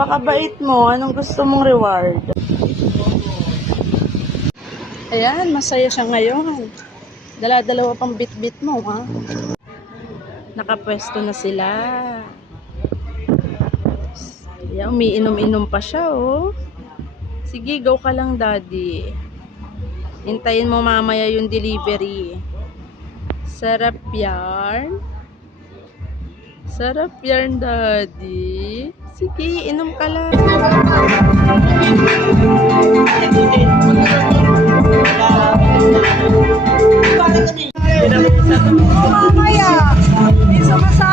Napakabait mo. Anong gusto mong reward? Ayan, masaya siya ngayon. Dala-dalawa pang bit-bit mo, ha? Nakapwesto na sila. Ayan, umiinom-inom pa siya, oh. Sige, go ka lang, daddy. Hintayin mo mamaya yung delivery. Sarap yarn. Sarap yarn, daddy. Sige, inom ka lang. Mamaya, may sumasama.